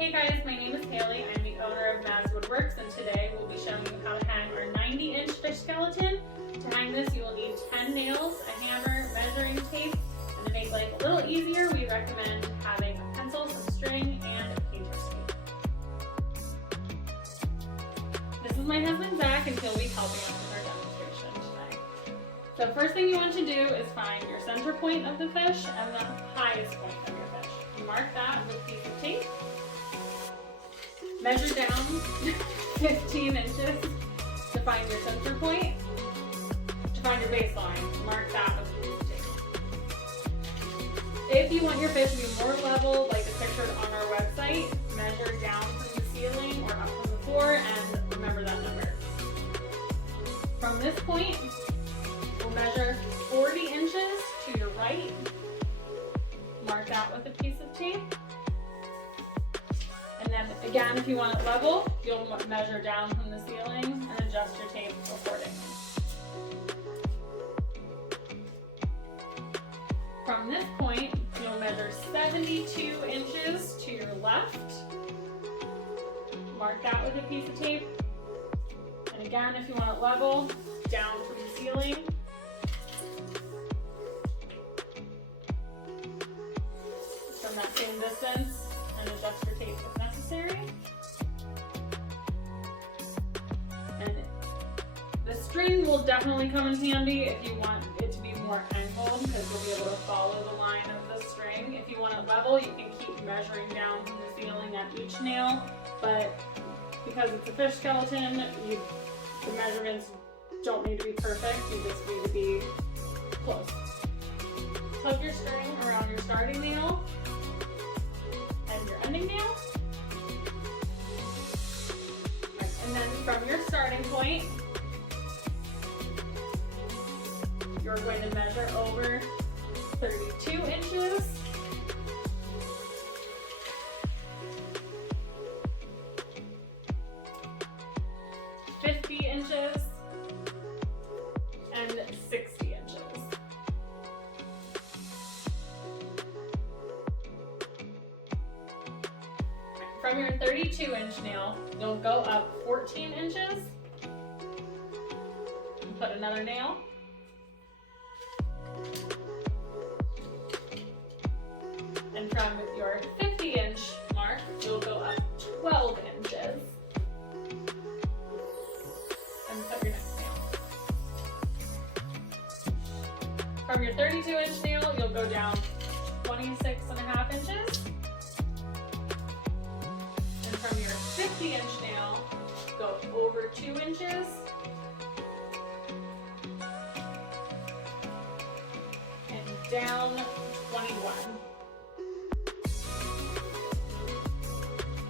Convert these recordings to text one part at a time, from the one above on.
Hey guys, my name is Haley. I'm the owner of MazzWoodWorks, and today we'll be showing you how to hang our 90-inch fish skeleton. To hang this, you will need 10 nails, a hammer, measuring tape, and to make life a little easier, we recommend having a pencil, some string, and a painter's tape. This is my husband Zach, and he'll be helping us with our demonstration today. So first thing you want to do is find your center point of the fish and the highest point of your fish. Mark that with a piece of tape. Measure down 15 inches to find your center point. To find your baseline, mark that with a piece of tape. If you want your fish to be more level, like the pictured on our website, measure down from the ceiling or up from the floor and remember that number. From this point, we'll measure 40 inches to your right. Mark that with a piece of tape. And then again, if you want it level, you'll measure down from the ceiling and adjust your tape accordingly. From this point, you'll measure 72 inches to your left. Mark that with a piece of tape. And again, if you want it level, down from the ceiling. From that same distance, and adjust your tape if necessary. And the string will definitely come in handy if you want it to be more angled, because you'll be able to follow the line of the string. If you want it level, you can keep measuring down from the ceiling at each nail, but because it's a fish skeleton, the measurements don't need to be perfect, you just need to be close. Hook your string around your starting nail and your ending nail. Right, and then from your starting point, you're going to measure over 32 inches. Inches and 60 inches. From your 32-inch nail, you'll go up 14 inches and put another nail. And from your 50-inch mark, you'll go up 12 inches. And put your next nail. From your 32-inch nail, you'll go down 26.5 inches. And from your 50-inch nail, go over 2 inches. And down 21.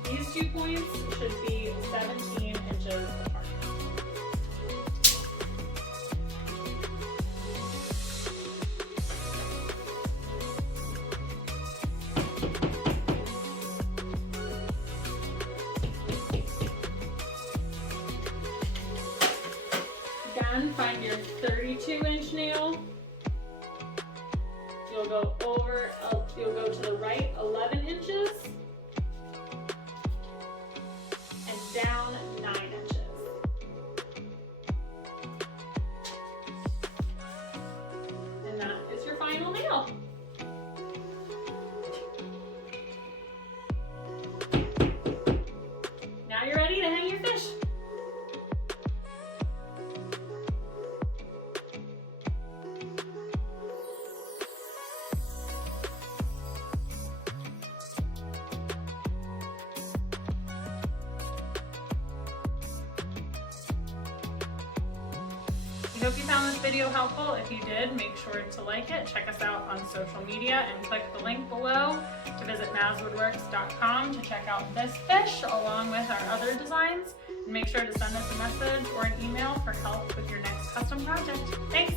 These 2 points should be 17 inches apart. Again, find your 32-inch nail. You'll go to the right 11 inches and down 9 inches. And that is your final nail. Now you're ready to hang your fish. I hope you found this video helpful. If you did, make sure to like it, check us out on social media, and click the link below to visit MazzWoodWorks.com to check out this fish along with our other designs. And make sure to send us a message or an email for help with your next custom project. Thanks!